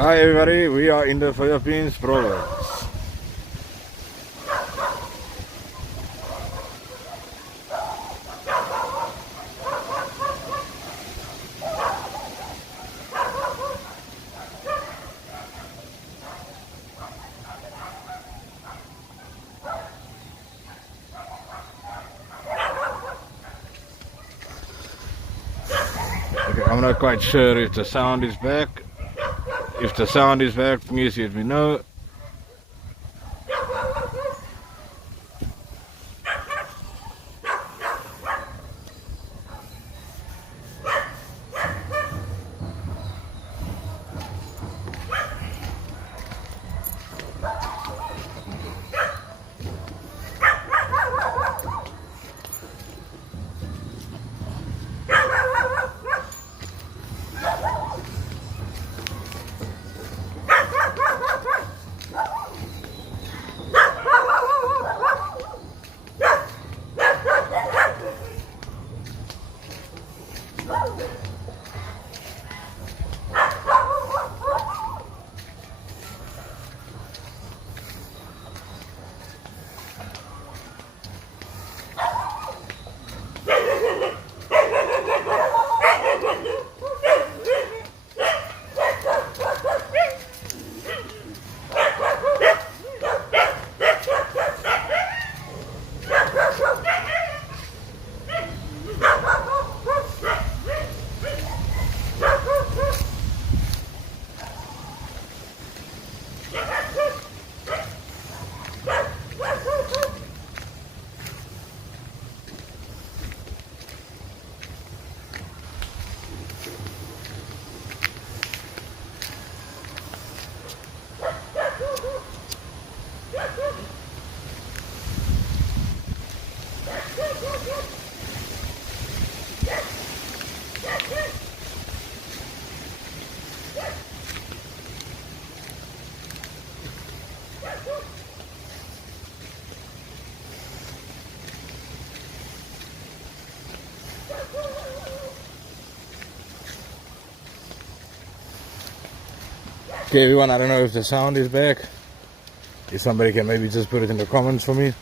Hi everybody, we are in the Philippines province. Okay, I'm not quite sure if the sound is back. If the sound is back, please let me know. Okay everyone, I don't know if the sound is back. If somebody can maybe just put it in the comments for me.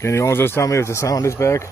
Can you also tell me if the sound is back?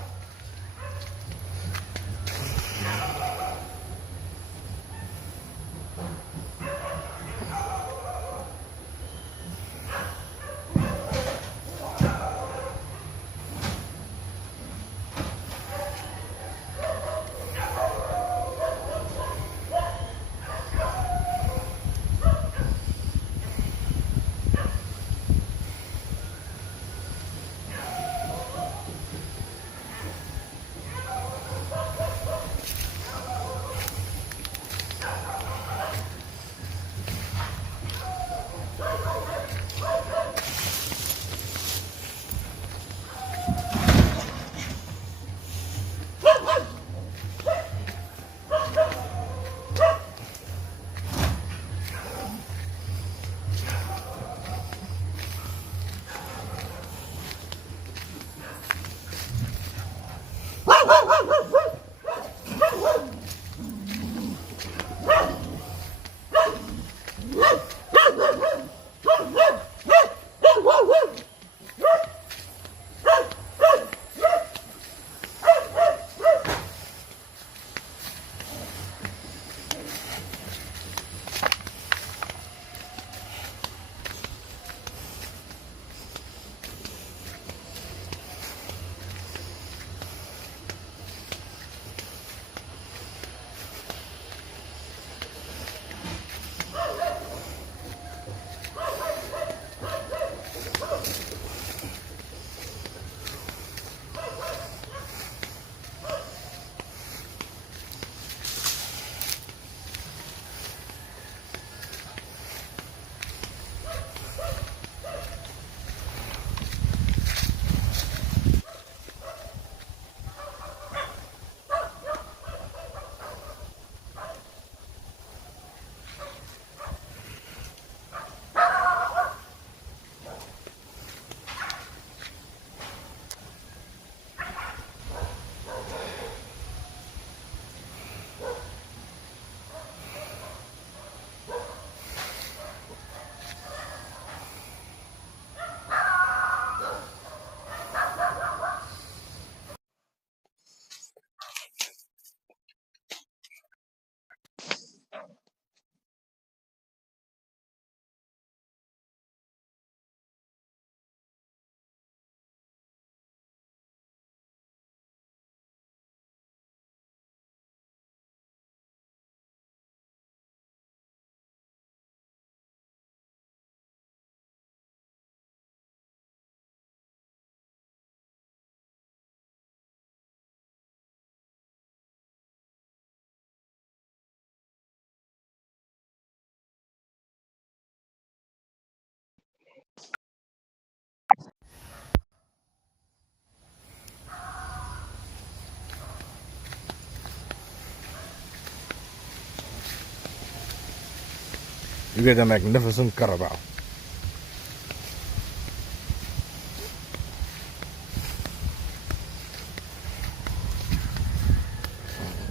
You get a magnificent Carabao.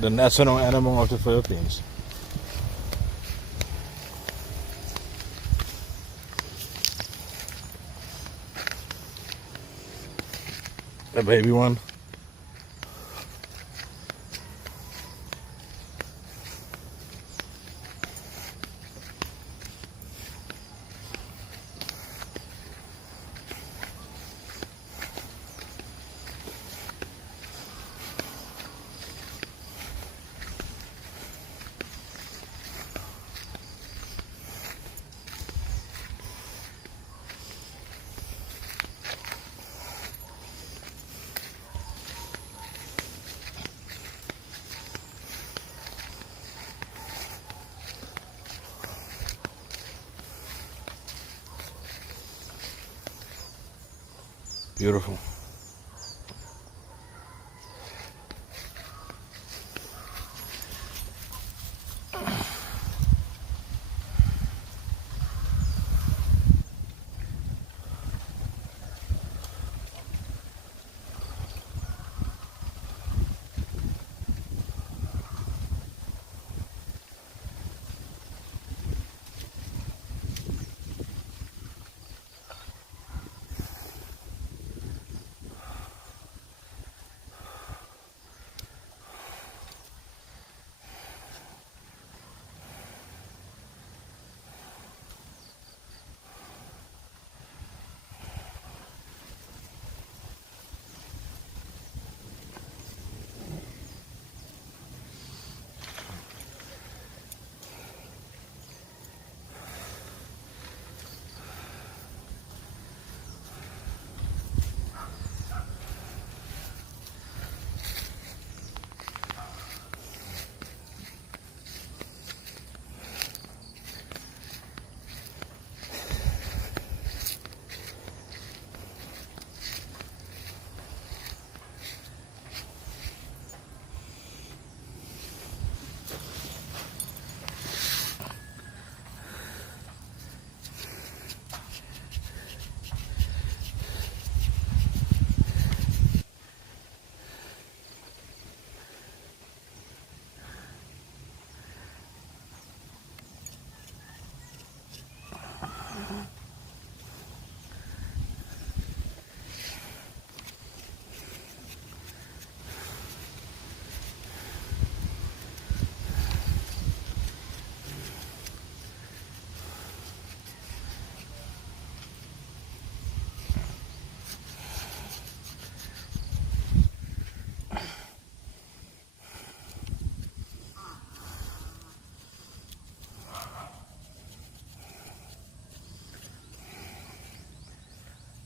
The national animal of the Philippines. The baby one. Beautiful.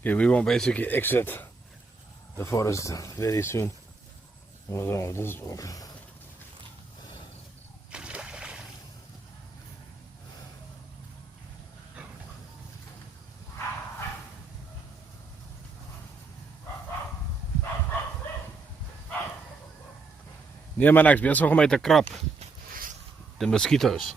Okay, we will basically exit the forest very soon. What's wrong with this one? Nee man, ek's besig om my te krap. The mosquitoes.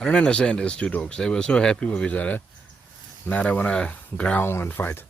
I don't understand these two dogs. They were so happy with each other. Now they want to growl and fight.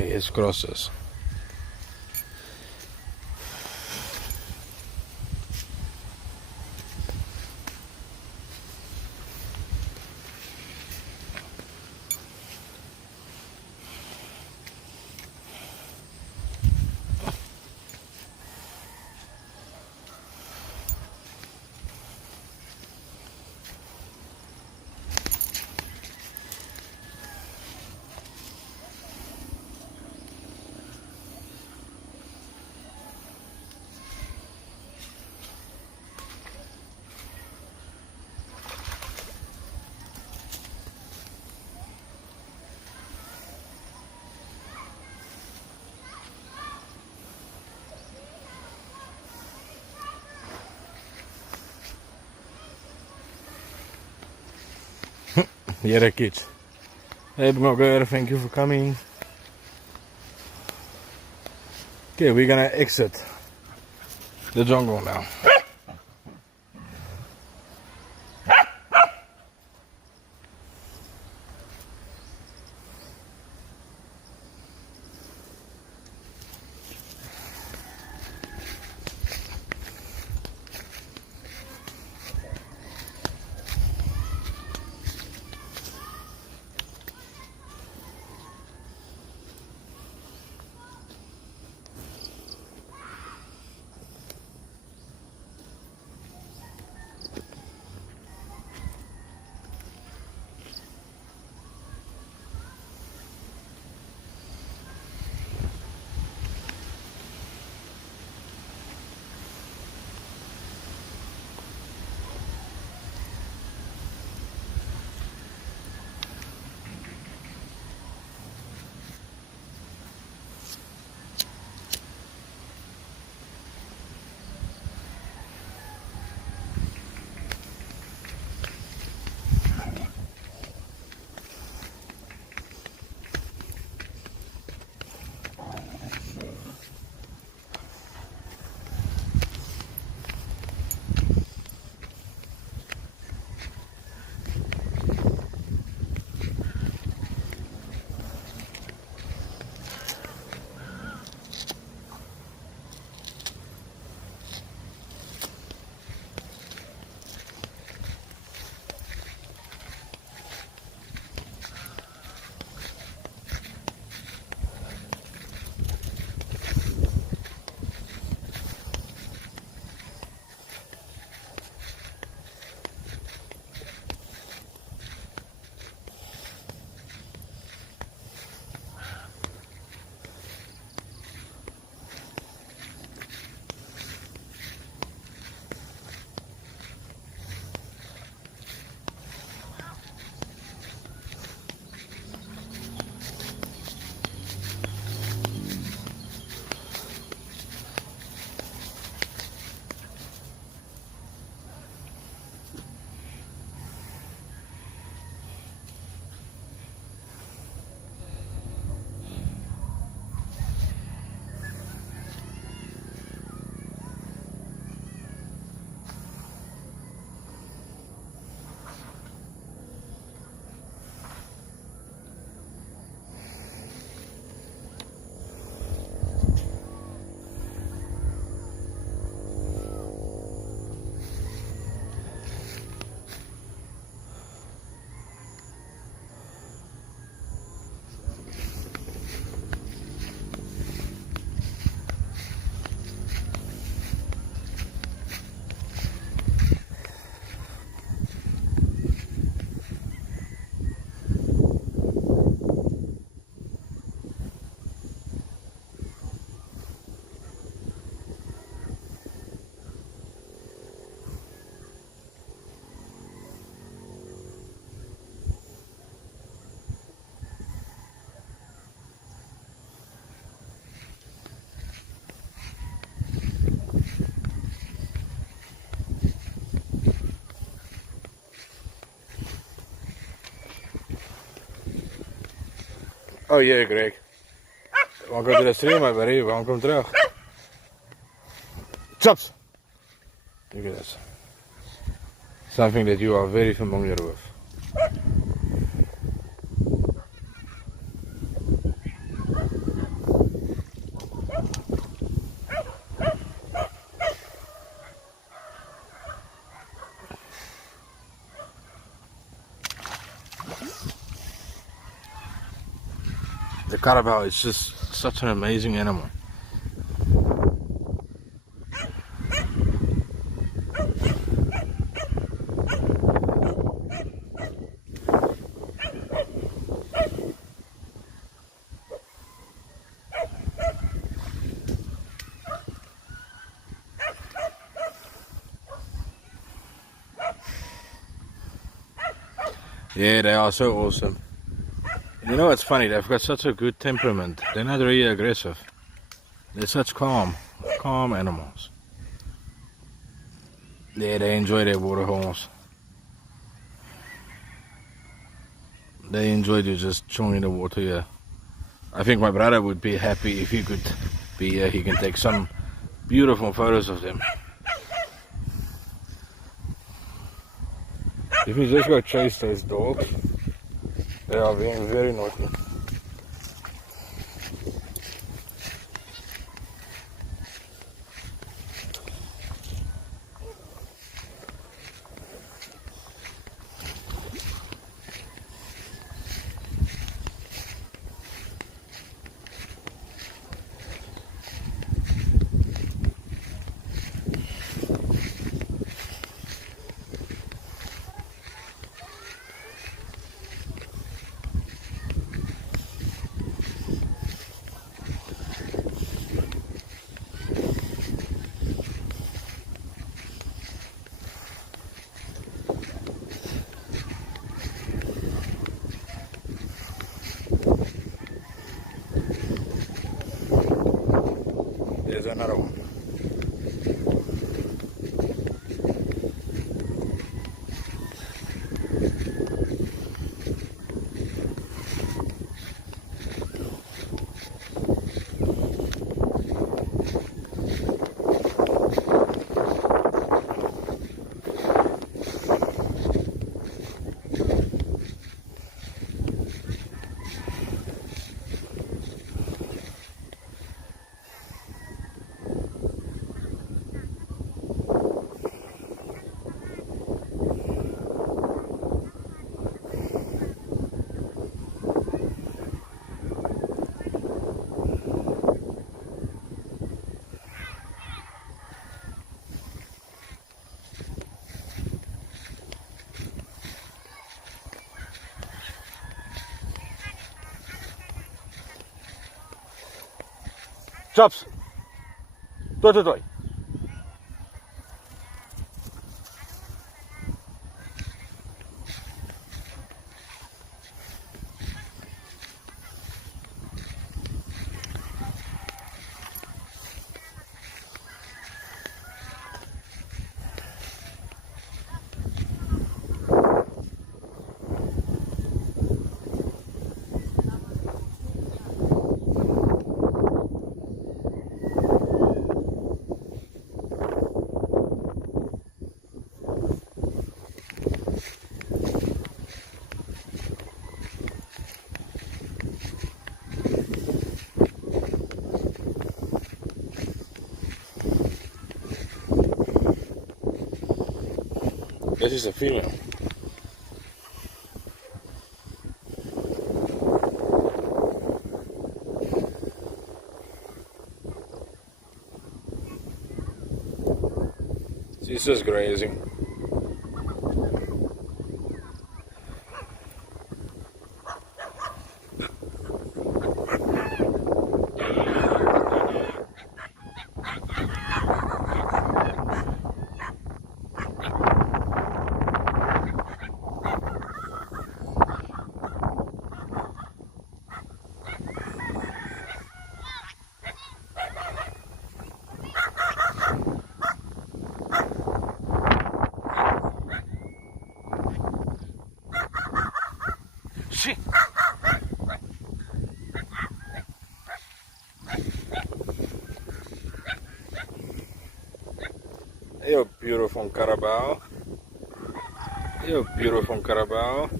Okay, it's crosses. Yeah, kids. Hey, Blogger, thank you for coming. Okay, we're gonna exit the jungle now. Oh yeah, Greg. Welcome to the stream, my buddy. Welcome terug. Chops! Look at this. Something that you are very familiar with. The carabao is just such an amazing animal. Yeah, they are so awesome. You know what's funny? They've got such a good temperament. They're not really aggressive. They're such calm animals. Yeah, they enjoy their waterholes. They enjoy to just chilling in the water here. I think my brother would be happy if he could be here. He can take some beautiful photos of them. If you just go chase those dogs, they are being very naughty. There's another one. Chops! Toi. This is a female. She's just grazing. Shit. You beautiful carabao. You beautiful carabao.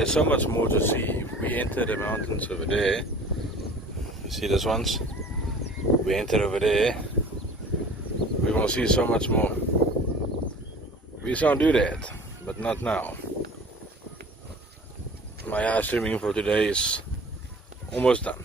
there's so much more to see. If we enter the mountains over there, you see this ones? We enter over there, we will see so much more. We shall do that, but not now. My ice streaming for today is almost done.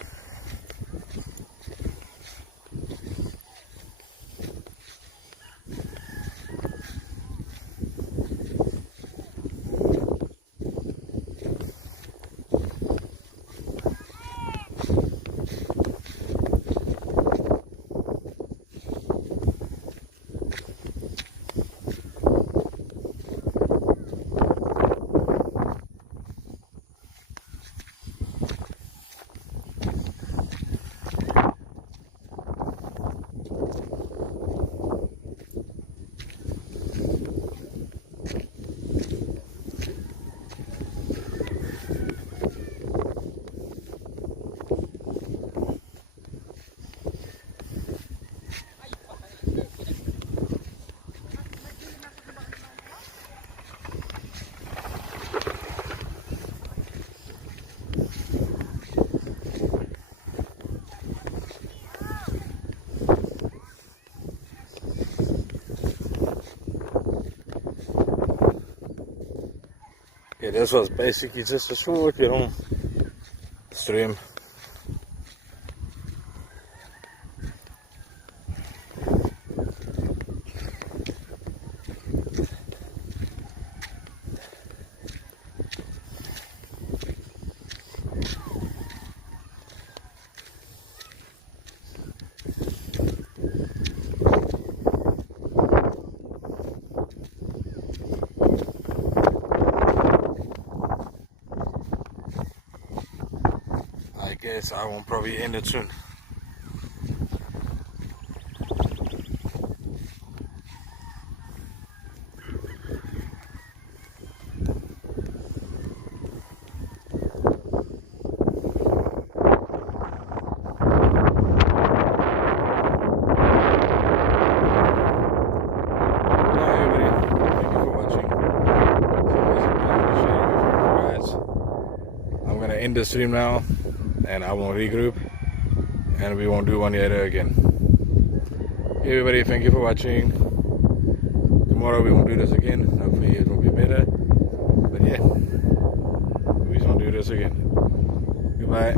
Okay, this was basically just a short little stream. I guess I won't probably end it soon. I'm gonna end the stream now, and I won't regroup, and we won't do one yet again. Hey everybody, thank you for watching. Tomorrow we won't do this again. Hopefully it will be better. But yeah, we won't do this again. Goodbye.